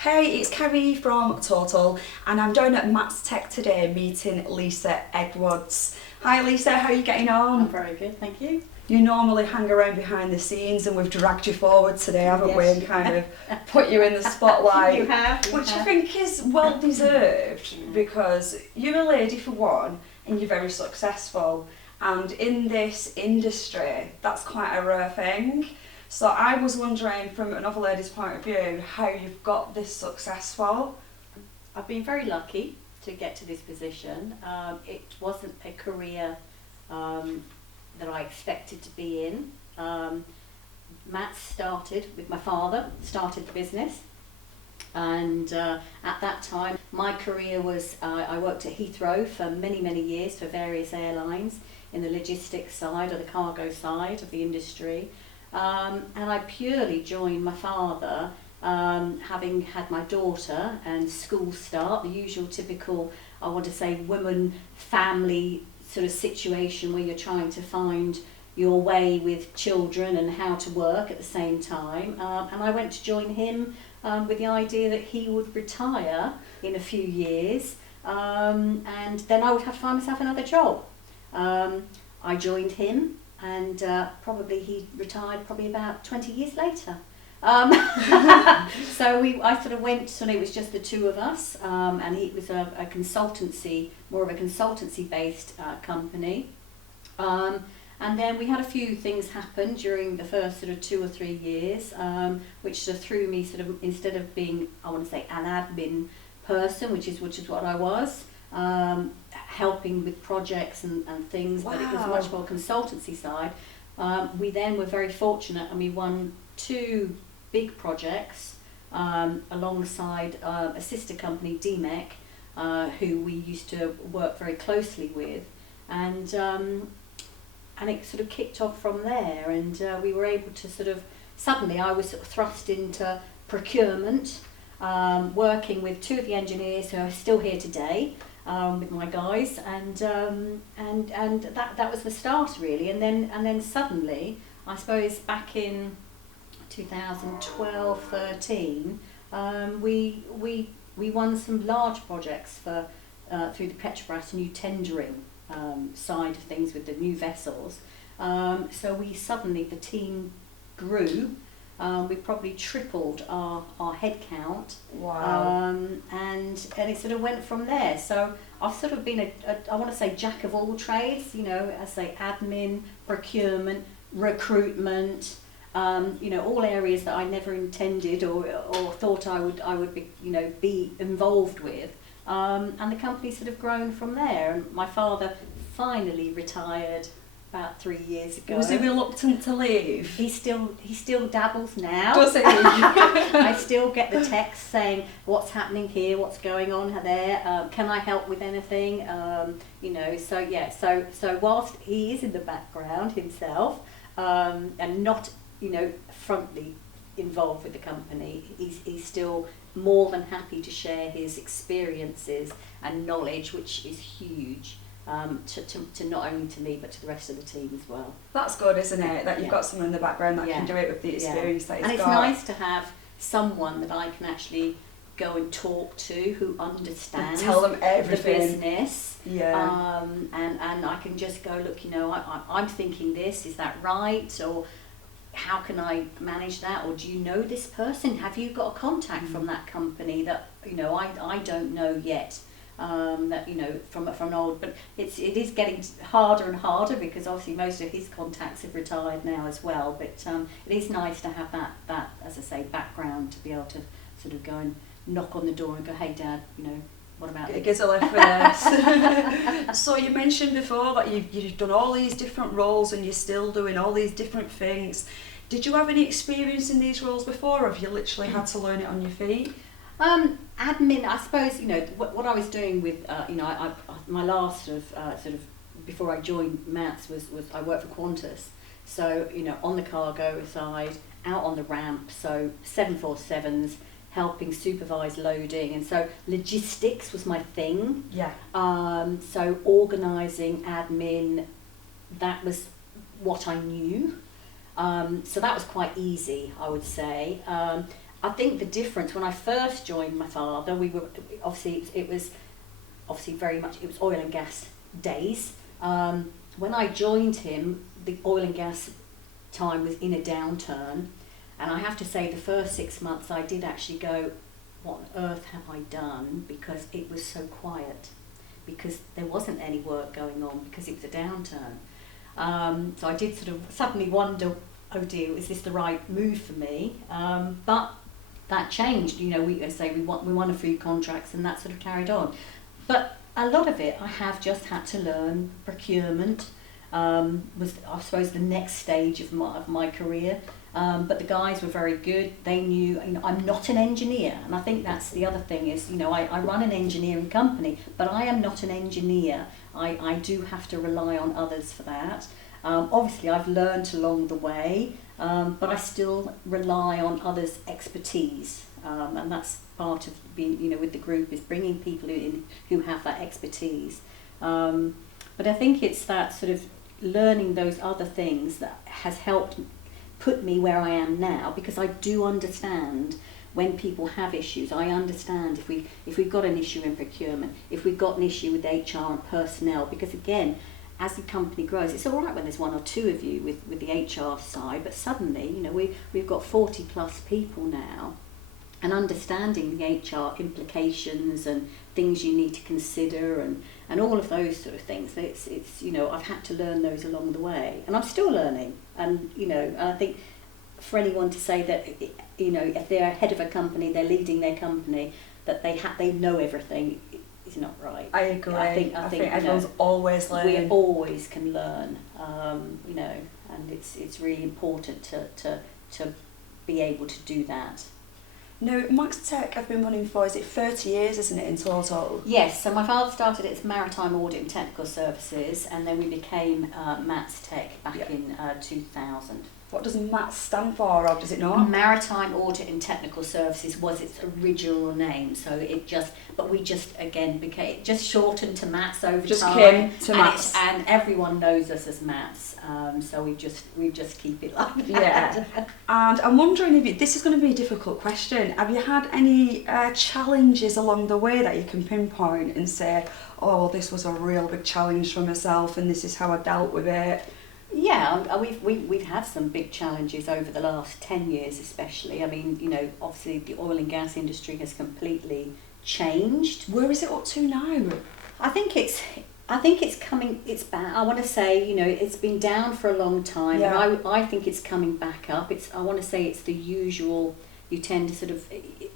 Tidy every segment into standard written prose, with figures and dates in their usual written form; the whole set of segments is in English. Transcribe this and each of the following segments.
Hey, it's Carrie from Total, and I'm down at MAATs Tech today meeting Lisa Edwards. Hi Lisa, how are you getting on? I'm very good, thank you. You normally hang around behind the scenes and we've dragged you forward today, haven't we, and kind of put you in the spotlight. You have. I think is well deserved because you're a lady for one and you're very successful, and in this industry that's quite a rare thing. So I was wondering from another lady's point of view how you've got this successful. I've been very lucky to get to this position. It wasn't a career that I expected to be in. MAATs started with my father, started the business, and at that time my career was, I worked at Heathrow for many years for various airlines in the logistics side or the cargo side of the industry. And I purely joined my father, having had my daughter and school start, the usual typical, I want to say, woman family sort of situation where you're trying to find your way with children and how to work at the same time. And I went to join him with the idea that he would retire in a few years, and then I would have to find myself another job. I joined him, and probably he retired probably about 20 years later. So I sort of went, so it was just the two of us, and it was a consultancy, more of a consultancy based company. And then we had a few things happen during the first sort of 2 or 3 years, which sort of threw me sort of, instead of being, I want to say, an admin person, which is what I was, helping with projects and things, Wow. But it was much more consultancy side. We then were very fortunate and we won 2 big projects alongside a sister company, DMEC, who we used to work very closely with, and it sort of kicked off from there, and we were able to sort of, suddenly I was sort of thrust into procurement, working with 2 of the engineers who are still here today, with my guys, and that was the start really, and then suddenly, I suppose back in 2012-13, we won some large projects for through the Petrobras new tendering side of things with the new vessels. So we suddenly, the team grew. We probably tripled our head count. Wow. And it sort of went from there. So I've sort of been I want to say jack of all trades, you know, I say admin, procurement, recruitment, all areas that I never intended or thought I would be, be involved with. And the company's sort of grown from there. And my father finally retired about 3 years ago. Was he reluctant to leave? He still dabbles now. Does he? I still get the text saying what's happening here, what's going on there, can I help with anything? So whilst he is in the background himself, and not frontally involved with the company, he's still more than happy to share his experiences and knowledge, which is huge. To not only to me but to the rest of the team as well. That's good, isn't it? That you've got someone in the background that can do it with the experience that he's got. And it's nice to have someone that I can actually go and talk to who understands, and tell them everything. The business. Yeah. And I can just go, look, I'm thinking this, is that right? Or how can I manage that? Or do you know this person? Have you got a contact from that company that I don't know yet? That from an old, but it is getting harder and harder because obviously most of his contacts have retired now as well. But it is nice to have that as I say background to be able to sort of go and knock on the door and go, hey Dad, what about it gives a lift for this. So you mentioned before that you've done all these different roles and you're still doing all these different things. Did you have any experience in these roles before, or have you literally had to learn it on your feet? Admin, I suppose, what I was doing with, my last sort of before I joined MAATs was I worked for Qantas. So, on the cargo side, out on the ramp, so 747s, helping supervise loading. And so logistics was my thing. Yeah. So organising, admin, that was what I knew. So that was quite easy, I would say. I think the difference when I first joined my father, we were obviously it was obviously very much it was oil and gas days. When I joined him, the oil and gas time was in a downturn, and I have to say the first 6 months I did actually go, what on earth have I done? Because it was so quiet, because there wasn't any work going on, because it was a downturn. So I did sort of suddenly wonder, oh dear, is this the right move for me? But that changed. You know, we won a few contracts, and that sort of carried on. But a lot of it I have just had to learn. Procurement was, I suppose, the next stage of my career. But the guys were very good. They knew, you know, I'm not an engineer, and I think that's the other thing is, you know, I run an engineering company, but I am not an engineer. I do have to rely on others for that. Obviously, I've learned along the way, but I still rely on others' expertise, and that's part of being, you know, with the group is bringing people in who have that expertise. But I think it's that sort of learning those other things that has helped put me where I am now, because I do understand when people have issues. I understand if we've got an issue in procurement, if we've got an issue with HR and personnel, because again, as the company grows, it's all right when there's one or two of you with the HR side, but suddenly, you know, we've got 40 plus people now, and understanding the HR implications and things you need to consider and all of those sort of things. It's you know, I've had to learn those along the way, and I'm still learning. And you know, and I think for anyone to say that, you know, if they're head of a company, they're leading their company, that they know everything, is not right. I agree. I think everyone's always learning. We always can learn, you know, and it's really important to be able to do that. No, Max Tech I've been running for, is it 30 years, isn't it, in total? Yes, so my father started as Maritime Audit and Technical Services, and then we became MAATs Tech back in 2000. What does MAATs stand for, or does it not? Maritime Audit and Technical Services was its original name, so we just again became, just shortened to MAATs over just time. Came to MAATs. And everyone knows us as MAATs, so we just keep it like that. Yeah. And I'm wondering if this is going to be a difficult question. Have you had any challenges along the way that you can pinpoint and say, oh, well, this was a real big challenge for myself, and this is how I dealt with it? Yeah, we've had some big challenges over the last 10 years especially. I mean, you know, obviously the oil and gas industry has completely changed. Where is it up to now? I think it's coming, it's back. I want to say, you know, it's been down for a long time, Yeah. and I think it's coming back up. I want to say it's the usual, you tend to sort of,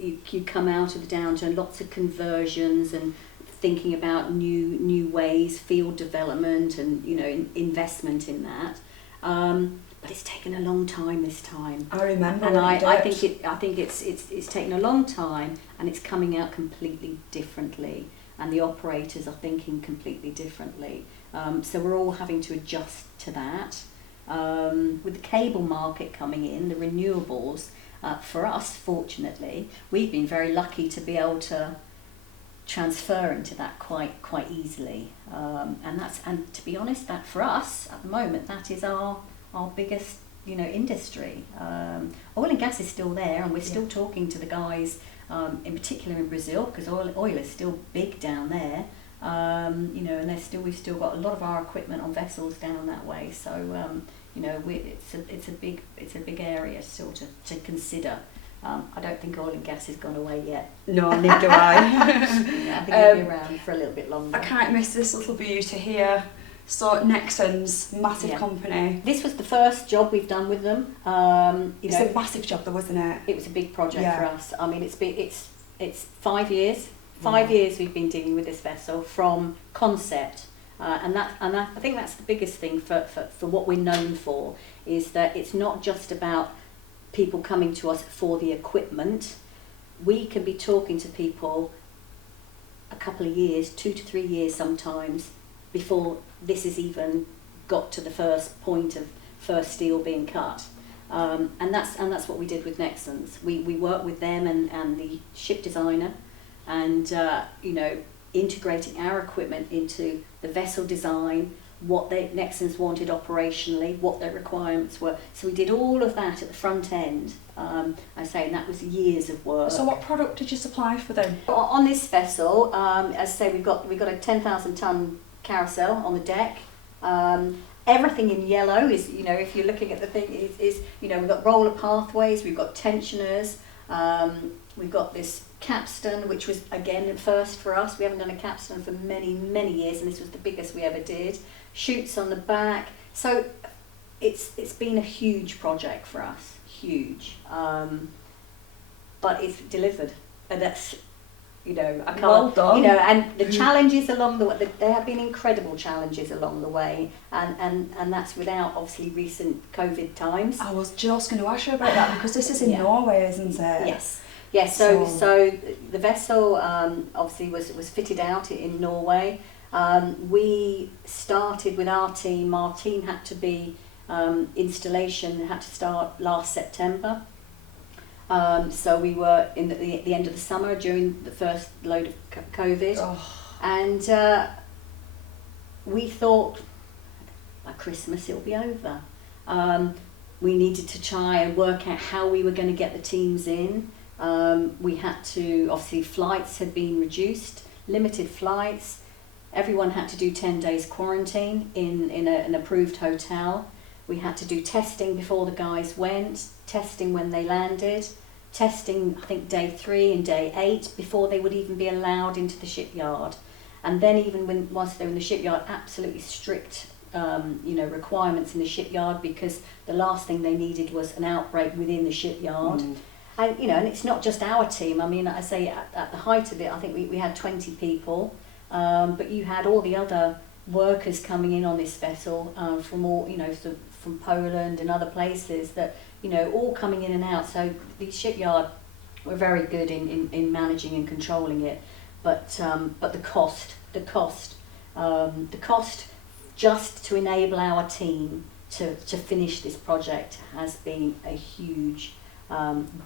you come out of the downturn, lots of conversions and thinking about new ways, field development, and you know, investment in that. But it's taken a long time this time. I remember. And I think it's taken a long time, and it's coming out completely differently, and the operators are thinking completely differently. So we're all having to adjust to that. With the cable market coming in, the renewables, for us, fortunately, we've been very lucky to be able to transfer into that quite easily, and to be honest, that for us at the moment, that is our biggest, you know, industry. Oil and gas is still there, and we're still talking to the guys, in particular in Brazil, because oil is still big down there. You know, and we've still got a lot of our equipment on vessels down that way. So you know, it's a big area still to consider. I don't think oil and gas has gone away yet. No, neither do I. Yeah, I think it'll be around for a little bit longer. I can't miss this little beauty here. So Nexans, massive company. This was the first job we've done with them. It's a massive job though, wasn't it? It was a big project for us. I mean, it's 5 years. 5 years we've been dealing with this vessel from concept, and I think that's the biggest thing for what we're known for, is that it's not just about people coming to us for the equipment. We can be talking to people a couple of years, 2 to 3 years sometimes, before this has even got to the first point of first steel being cut. And that's what we did with Nexans. We worked with them and the ship designer, and you know, integrating our equipment into the vessel design, what Nexans wanted operationally, what their requirements were. So we did all of that at the front end, I say, and that was years of work. So what product did you supply for them? On this vessel, as I say, we've got a 10,000 ton carousel on the deck. Everything in yellow is, if you're looking at the thing, is we've got roller pathways, we've got tensioners, we've got this capstan, which was again a first for us. We haven't done a capstan for many, many years, and this was the biggest we ever did. Chutes on the back. So it's been a huge project for us, huge. But it's delivered, and that's, I can't, well done. and the challenges along the way, there have been incredible challenges along the way, and that's without obviously recent COVID times. I was just going to ask you about that, because this is in Norway, isn't it? Yes. Yes, so the vessel obviously was fitted out in Norway. We started with our team. Our team had to be, installation had to start last September. So we were in the end of the summer during the first load of COVID. And we thought by Christmas it'll be over. We needed to try and work out how we were going to get the teams in. We had to, obviously flights had been reduced, limited flights. Everyone had to do 10 days quarantine in an approved hotel. We had to do testing before the guys went, testing when they landed, testing I think day 3 and day 8 before they would even be allowed into the shipyard. And then even once they were in the shipyard, absolutely strict requirements in the shipyard, because the last thing they needed was an outbreak within the shipyard. And and it's not just our team. I mean, I say at the height of it, I think we had 20 people, but you had all the other workers coming in on this vessel from all, from Poland and other places that, all coming in and out. So the shipyard were very good in managing and controlling it, but the cost just to enable our team to finish this project has been a huge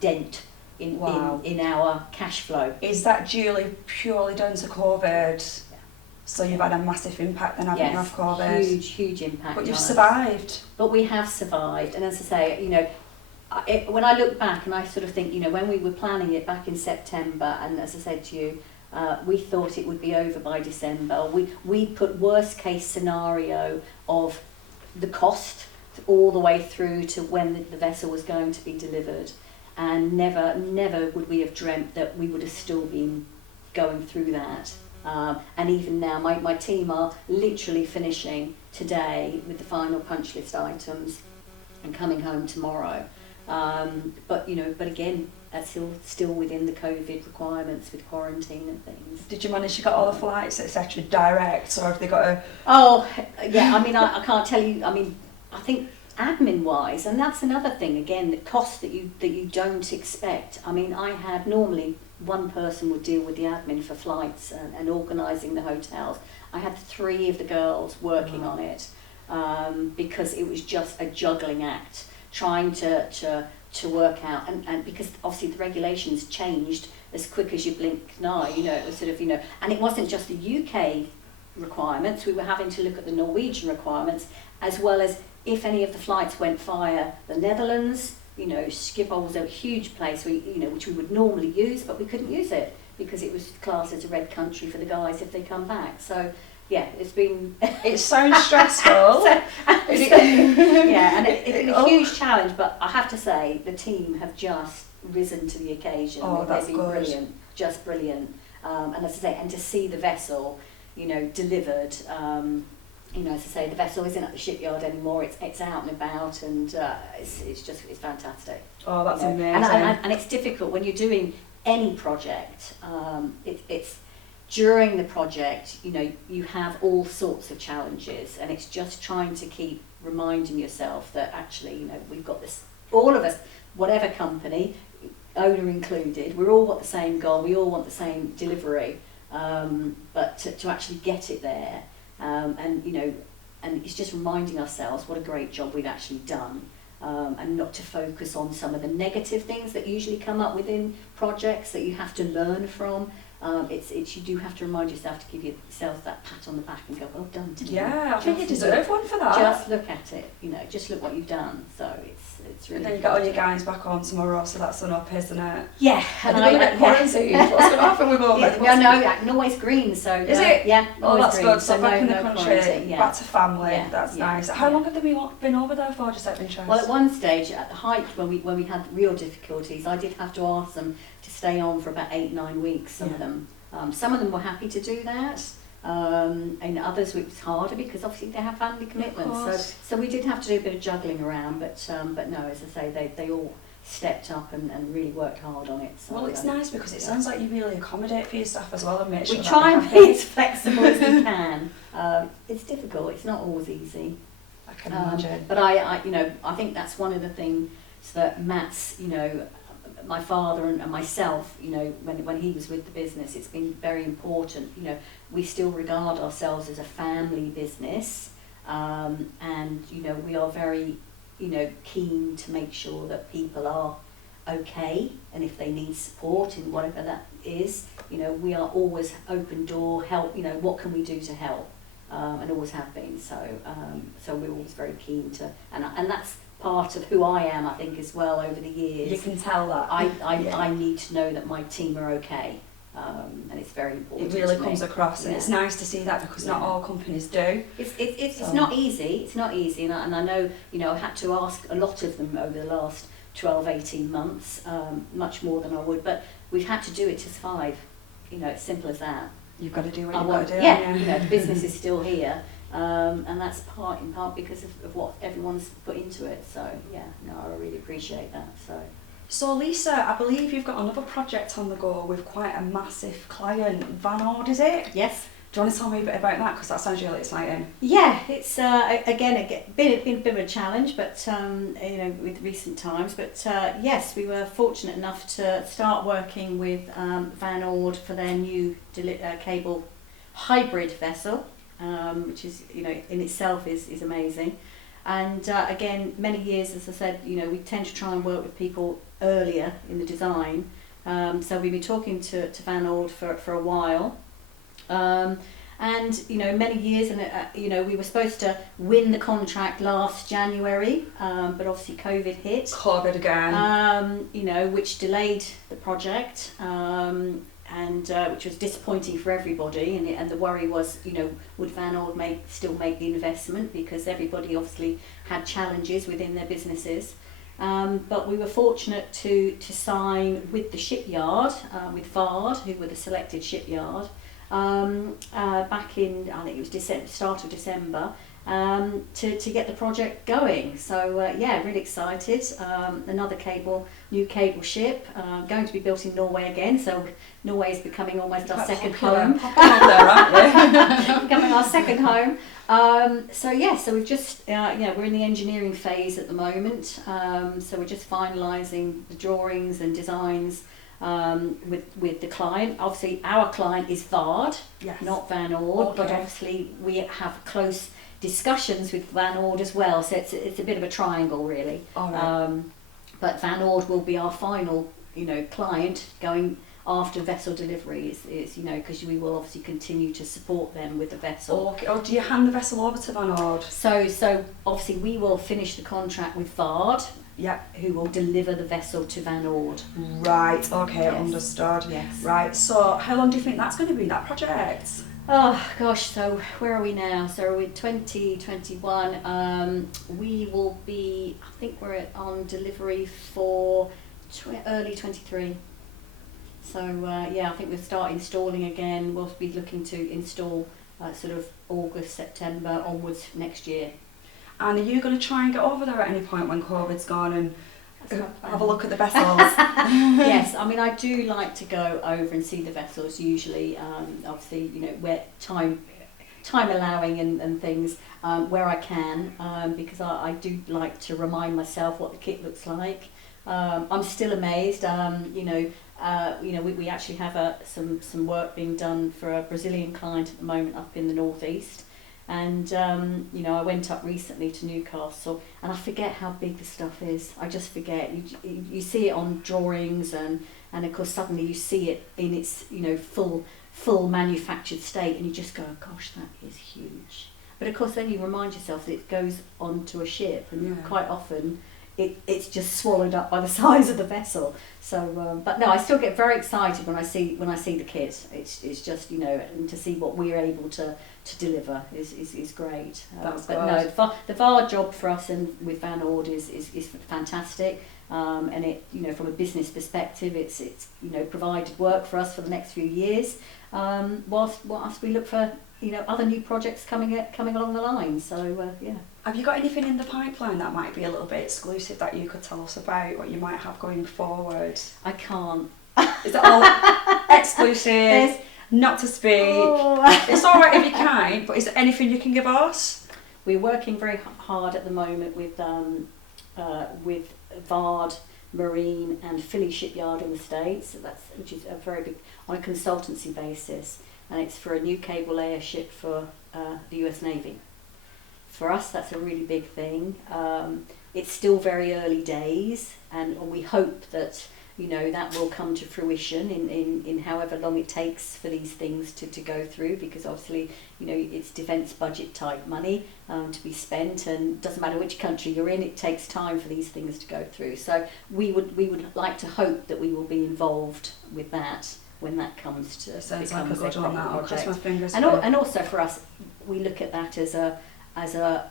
dent in our cash flow. Is that purely down to COVID? So you've had a massive impact then, haven't you, of COVID? Huge impact. But you've survived. But we have survived, and as I say, when I look back and I sort of think, when we were planning it back in September, and as I said to you, we thought it would be over by December. We put worst case scenario of the cost all the way through to when the vessel was going to be delivered, and never would we have dreamt that we would have still been going through that. And even now, my team are literally finishing today with the final punch list items and coming home tomorrow. But again, that's still within the COVID requirements with quarantine and things. Did you manage to get all the flights, etc., direct, or have they got a... Oh, yeah, I mean, I can't tell you, I mean, I think admin-wise, and that's another thing, again, the cost that you don't expect. I mean, I had normally one person would deal with the admin for flights and organising the hotels. I had 3 of the girls working on it because it was just a juggling act, trying to work out, and because obviously the regulations changed as quick as you blink an eye, it was sort of, and it wasn't just the UK requirements, we were having to look at the Norwegian requirements, as well as if any of the flights went via the Netherlands. Schiphol was a huge place which we would normally use, but we couldn't use it because it was classed as a red country for the guys if they come back. So yeah, it's been... It sounds stressful. Yeah, and it's been a huge challenge, but I have to say the team have just risen to the occasion. That's They've been good. brilliant, just brilliant. And as I say, and to see the vessel, delivered. As I say, the vessel isn't at the shipyard anymore. It's out and about, and it's fantastic. Oh, that's amazing. And it's difficult when you're doing any project. It's during the project, you have all sorts of challenges, and it's just trying to keep reminding yourself that actually, we've got this. All of us, whatever company, owner included, we're all got the same goal. We all want the same delivery, but to actually get it there. And it's just reminding ourselves what a great job we've actually done, and not to focus on some of the negative things that usually come up within projects that you have to learn from, it's you do have to remind yourself to give yourself that pat on the back and go, well done to me. Yeah, I think you Just deserve one for that. Just look at it, just look what you've done. So it's really. And then you got all your guys back home tomorrow, so that's enough, isn't it? Yeah, and they're going to get quarantined. What's going to happen with all that? Norway's green, so is it? Yeah. Oh, that's green, good. So back in the no country, back to family. That's nice. How Yeah. long have they been over there for? Just out of interest. Well, at one stage, at the height when we had real difficulties, I did have to ask them to stay on for about 8-9 weeks. Some of them. Some of them were happy to do that, and others it was harder because obviously they have family commitments. So we did have to do a bit of juggling around, but no, as I say, they all stepped up and really worked hard on it. So, well, it's nice because it sounds like you really accommodate for your staff as well and make sure we try and be as flexible as we can. It's difficult. It's not always easy. I can imagine. But I think that's one of the things that MAATs, my father and myself, when he was with the business, it's been very important. We still regard ourselves as a family business, and we are very, keen to make sure that people are okay, and if they need support in whatever that is, we are always open door help. What can we do to help, and always have been. So we're always very keen to, and that's part of who I am, I think, as well over the years. You can tell that. I need to know that my team are okay, and it's very important. It really comes across, and it's nice to see that because not all companies do. It's not easy. It's not easy, and I know I had to ask a lot of them over the last 12-18 months, much more than I would, but we've had to do it to survive. It's simple as that. You've got to do what you've got to do. Yeah, the business is still here. And that's in part because of what everyone's put into it. So I really appreciate that. So Lisa, I believe you've got another project on the go with quite a massive client, Van Ord, is it? Yes. Do you want to tell me a bit about that, because that sounds really exciting? Yeah, it's again been a bit of a challenge, but with recent times. But yes, we were fortunate enough to start working with Van Ord for their new cable hybrid vessel. Which is, in itself is amazing. And again, many years, as I said, we tend to try and work with people earlier in the design. So we've been talking to Van Ord for a while. And, many years, and, we were supposed to win the contract last January, but obviously COVID hit. COVID again. Which delayed the project. And which was disappointing for everybody, and the worry was, would Van Ord still make the investment, because everybody obviously had challenges within their businesses. But we were fortunate to sign with the shipyard, with Vard, who were the selected shipyard, back in, I think it was start of December, to get the project going. So really excited. Another new cable ship, going to be built in Norway again. So Norway is becoming almost our second home. Becoming our second home. So we've just, we're in the engineering phase at the moment. So we're just finalising the drawings and designs with the client. Obviously, our client is Vard, not Van Ord, but obviously we have close discussions with Van Ord as well, so it's a bit of a triangle really. But Van Ord will be our final client going after vessel delivery, is because we will obviously continue to support them with the vessel. Or do you hand the vessel over to Van Ord? So obviously we will finish the contract with Vard, who will deliver the vessel to Van Ord. Right, okay, understood. Yes. Right, so how long do you think that's going to be, that project? Oh gosh, so where are we now? So we're 2021. We will be, I think we're on delivery for early 23. So I think we'll start installing again. We'll be looking to install sort of August, September onwards next year. And are you going to try and get over there at any point when COVID's gone and have a look at the vessels? Yes, I mean I do like to go over and see the vessels usually, obviously where time allowing and things, where I can, because I do like to remind myself what the kit looks like. I'm still amazed, we actually have some work being done for a Brazilian client at the moment up in the northeast. And I went up recently to Newcastle, and I forget how big the stuff is. I just forget. You see it on drawings and and of course suddenly you see it in its, you know, full manufactured state, and you just go, gosh, that is huge. But of course then you remind yourself that it goes onto a ship, and quite often it's just swallowed up by the size of the vessel. So, but no, I still get very excited when I see the kit. It's just, you know, and to see what we're able to deliver is great. That's but good. no, the VAR job for us and with Van Ord is fantastic. And it, you know, from a business perspective, it's you know, provided work for us for the next few years. Whilst we look for, you know, other new projects coming along the line. So yeah. Have you got anything in the pipeline that might be a little bit exclusive that you could tell us about, what you might have going forward? I can't. Is it all exclusive? Not to speak. Oh. It's all right if you can, but is there anything you can give us? We're working very hard at the moment with Vard Marine and Philly Shipyard in the States. Which is a very big, on a consultancy basis, and it's for a new cable layer ship for the US Navy. For us, that's a really big thing. It's still very early days, and we hope that, you know, that will come to fruition in however long it takes for these things to go through, because obviously, you know, it's defence budget type money to be spent, and doesn't matter which country you're in, it takes time for these things to go through. So we would like to hope that we will be involved with that when that comes to Sounds becomes like a good a one, proper that. I'll cross project. my fingers. And also for us, we look at that as a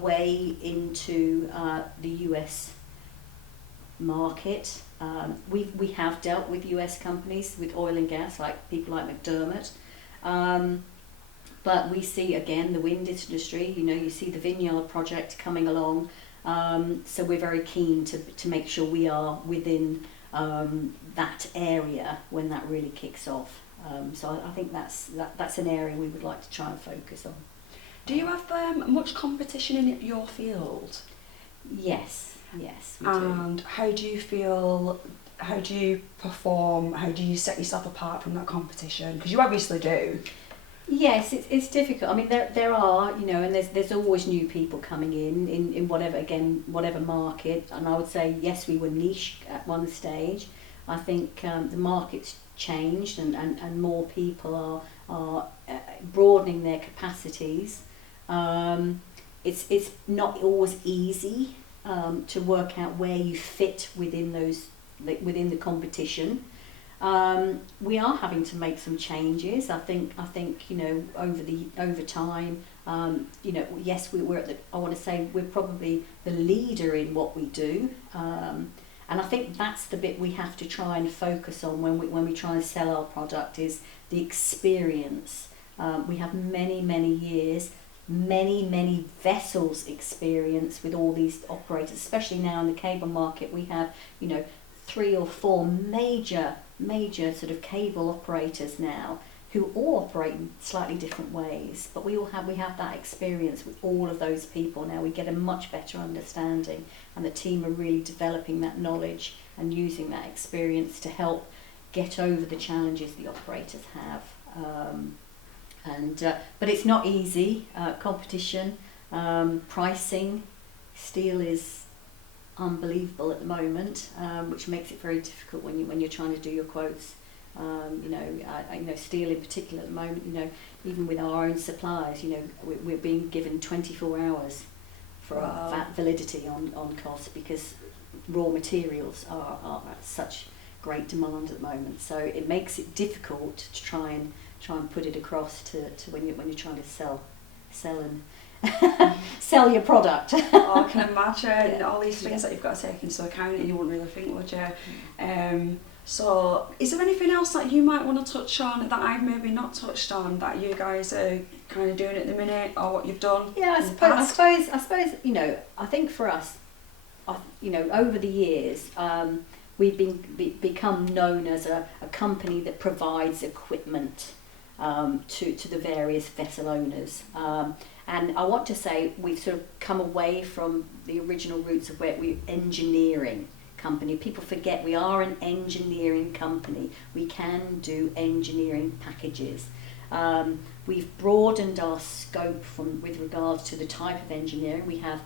way into the US market. We have dealt with US companies with oil and gas, like people like McDermott, but we see again the wind industry. You know, you see the Vineyard project coming along, so we're very keen to make sure we are within that area when that really kicks off. So I think that's an area we would like to try and focus on. Do you have much competition in your field? Yes, we do. And how do you feel? How do you perform? How do you set yourself apart from that competition? Because you obviously do. Yes, it's difficult. I mean, there are, you know, and there's always new people coming in whatever market. And I would say, yes, we were niche at one stage. I think the market's changed, and more people are broadening their capacities. It's not always easy to work out where you fit within the competition. We are having to make some changes. I think you know, over time, you know, yes, I want to say we're probably the leader in what we do, and I think that's the bit we have to try and focus on when we try and sell our product, is the experience. We have many years, many vessels experience with all these operators, especially now in the cable market. We have, you know, 3 or 4 major sort of cable operators now, who all operate in slightly different ways, but we have that experience with all of those people now. We get a much better understanding, and the team are really developing that knowledge and using that experience to help get over the challenges the operators have. But it's not easy. Competition, pricing, steel is unbelievable at the moment, which makes it very difficult when you're trying to do your quotes. You know, steel in particular at the moment. You know, even with our own suppliers, you know, we're being given 24 hours for that validity on cost, because raw materials are at such great demand at the moment. So it makes it difficult to try and put it across to when you're trying to sell and sell your product. Oh, I can imagine all these things that you've got to take into account, and you wouldn't really think, would you? So is there anything else that you might want to touch on that I've maybe not touched on, that you guys are kind of doing at the minute, or what you've done? Yeah, I suppose you know, I think for us, you know, over the years, we've become known as a company that provides equipment to the various vessel owners. And I want to say we've sort of come away from the original roots of where we're engineering company. People forget we are an engineering company. We can do engineering packages. We've broadened our scope with regards to the type of engineering. We have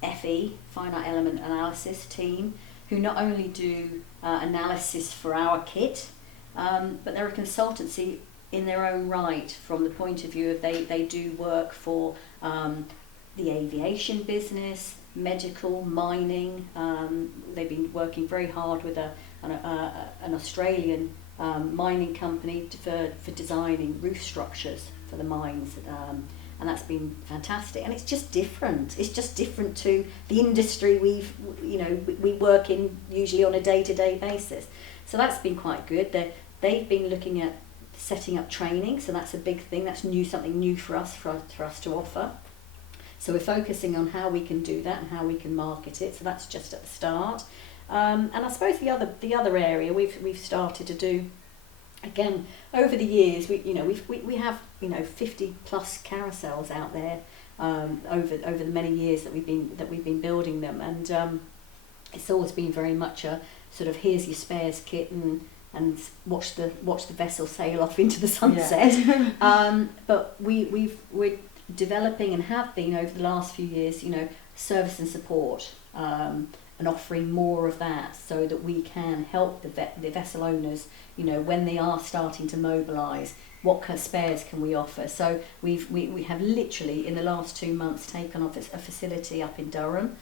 FE, finite element analysis team, who not only do analysis for our kit, but they're a consultancy in their own right from the point of view of they do work for the aviation business, medical, mining. They've been working very hard with an Australian mining company for designing roof structures for the mines, and that's been fantastic. And it's just different. It's just different to the industry we work in usually on a day-to-day basis. So that's been quite good. They've been looking at setting up training, so that's a big thing. That's something new for us to offer. So we're focusing on how we can do that and how we can market it. So that's just at the start. And I suppose the other area we've started to do, again, over the years, we have 50 plus carousels out there over the many years that we've been building them, and it's always been very much a sort of, here's your spares kit and watch the vessel sail off into the sunset. Yeah. But we're developing and have been over the last few years, service and support, and offering more of that so that we can help the vessel owners, when they are starting to mobilise, what kind of spares can we offer. So we have literally in the last 2 months taken off a facility up in Durham,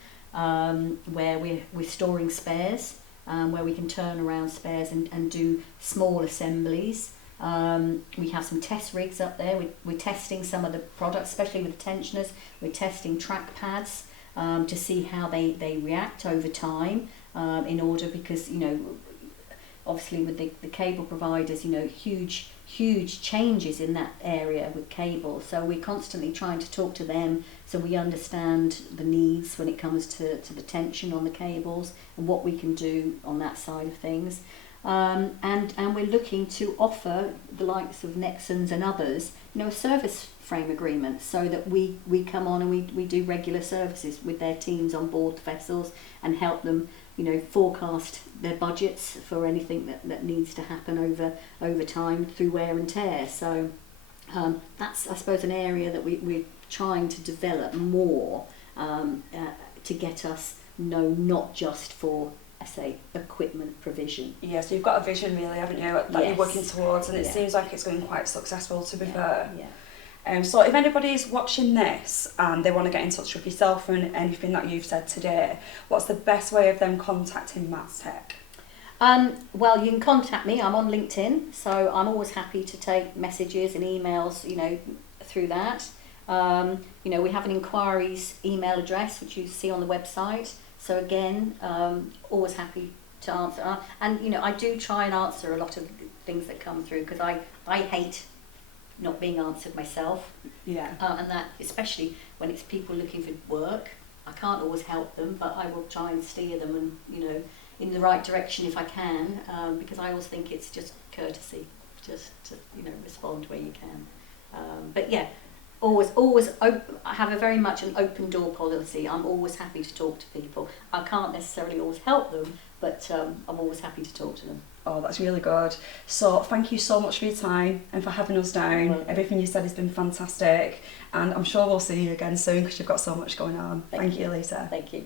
where we're storing spares, where we can turn around spares and do small assemblies. We have some test rigs up there. We're testing some of the products, especially with the tensioners. We're testing track pads to see how they react over time, in order, because obviously with the cable providers, huge changes in that area with cable. So we're constantly trying to talk to them so we understand the needs when it comes to the tension on the cables and what we can do on that side of things. And we're looking to offer the likes of Nexans and others, a service frame agreement, so that we come on and we do regular services with their teams on board the vessels and help them, forecast their budgets for anything that needs to happen over time through wear and tear. So that's, I suppose, an area that we're trying to develop more, to get us not just for, I say, equipment provision. Yeah, so you've got a vision really, haven't you, that Yes. you're working towards, and it Yeah. seems like it's going quite successful, to be fair. Yeah. So if anybody's watching this and they want to get in touch with yourself and anything that you've said today, what's the best way of them contacting MAATs Tech? Well, you can contact me. I'm on LinkedIn, so I'm always happy to take messages and emails, through that. We have an inquiries email address, which you see on the website. So again, always happy to answer. And, I do try and answer a lot of things that come through, because I hate not being answered myself. Yeah. And that, especially when it's people looking for work, I can't always help them, but I will try and steer them and, in the right direction if I can, because I always think it's just courtesy, just to, respond where you can. But yeah, always I have a very much an open door policy. I'm always happy to talk to people. I can't necessarily always help them, but I'm always happy to talk to them. Oh, that's really good. So thank you so much for your time and for having us down. Everything you said has been fantastic, and I'm sure we'll see you again soon because you've got so much going on. Thank you, Lisa. Thank you.